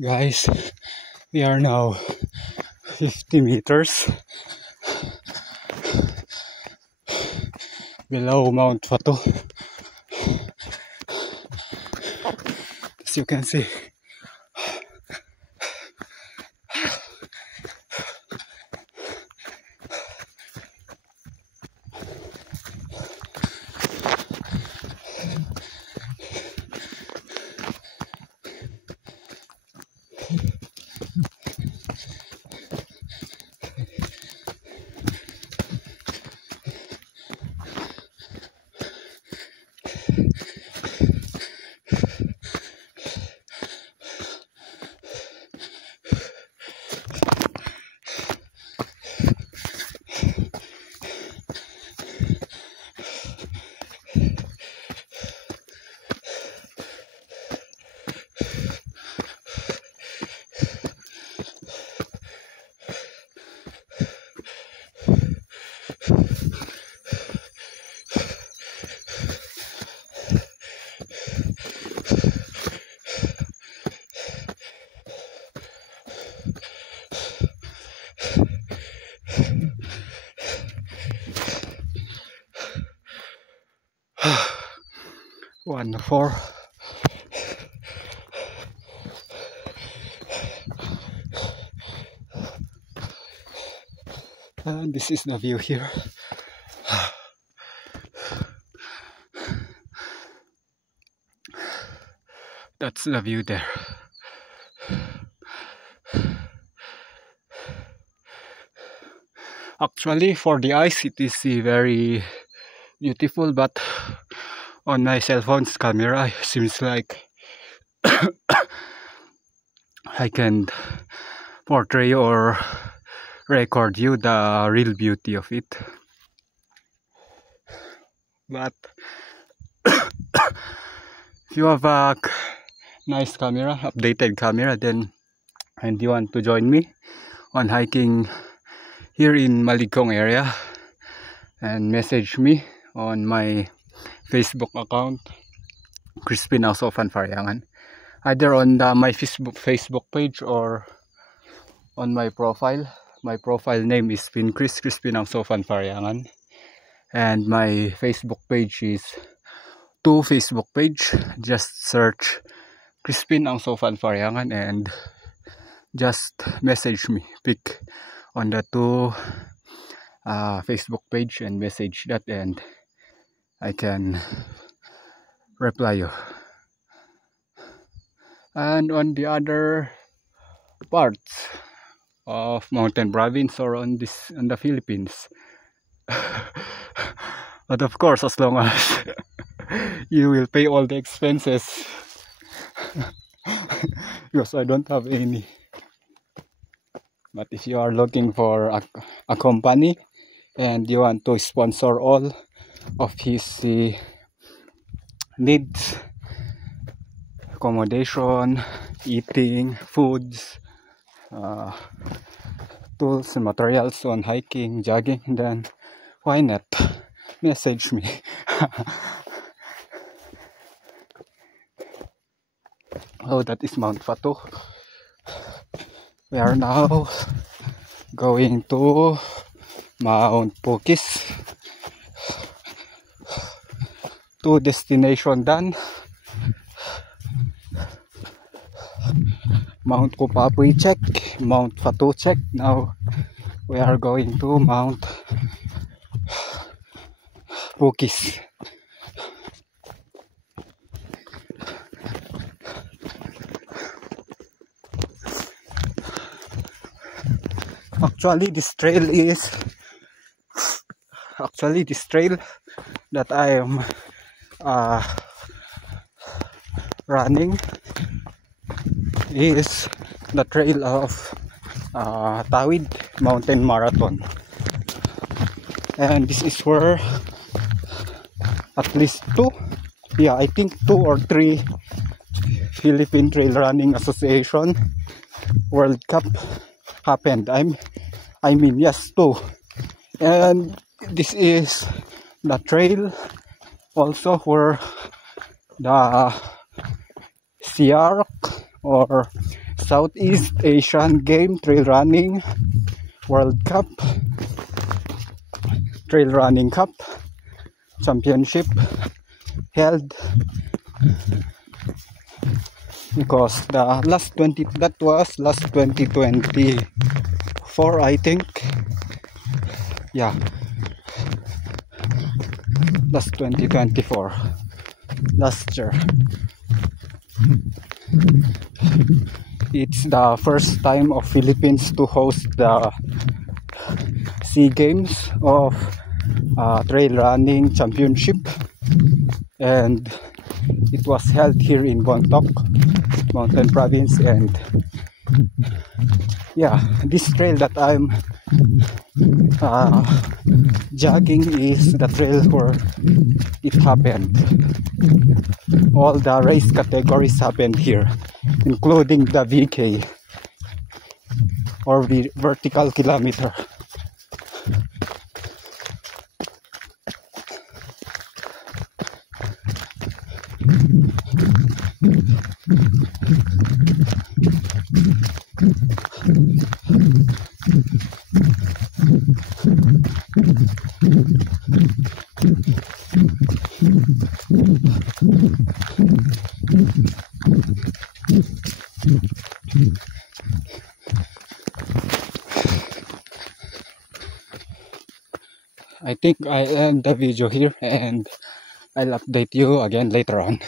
Guys, we are now 50 meters below Mount Fatu. As you can see, wonderful. And this is the view here. That's the view there. Actually, for the eyes, it is very beautiful, but on my cell phone's camera, it seems like I can portray or record you the real beauty of it. But if you have a nice camera, updated camera, then and you want to join me on hiking here in Maligcong area, and message me on my Facebook account, Crispin Ausofan Fariangan, either on my Facebook page or on my profile. My profile name is Crispin Ausofan Fariangan, and my Facebook page is two Facebook page. Just search Crispin Ausofan Fariangan and just message me, pick on the two Facebook page and message that, and I can reply you. And on the other parts of Mountain Province or on the Philippines, but of course, as long as you will pay all the expenses, because I don't have any. But if you are looking for a company and you want to sponsor all of his needs, accommodation, eating, foods, tools and materials on hiking, jogging, then why not message me. Oh, that is Mount Fatu. We are now going to Mount Pukis. Two destination done. Mount Kupapui check, Mount Fatu check. Now we are going to Mount Pukis. Actually, this trail that I am running is the trail of Tawid Mountain Marathon, and this is where at least I think 2 or 3 Philippine Trail Running Association World Cup happened. I mean, yes, 2. And this is the trail also where the SIARC or Southeast Asian Game Trail Running World Cup, Trail Running Cup Championship held, because the last 2024, I think. Yeah, last 2024, last year. It's the first time of Philippines to host the SEA Games of Trail Running Championship, and it was held here in Bontoc Mountain Province. And yeah, this trail that I'm jogging is the trail where it happened. All the race categories happened here, including the VK, or the vertical kilometer. I think I end the video here, and I'll update you again later on.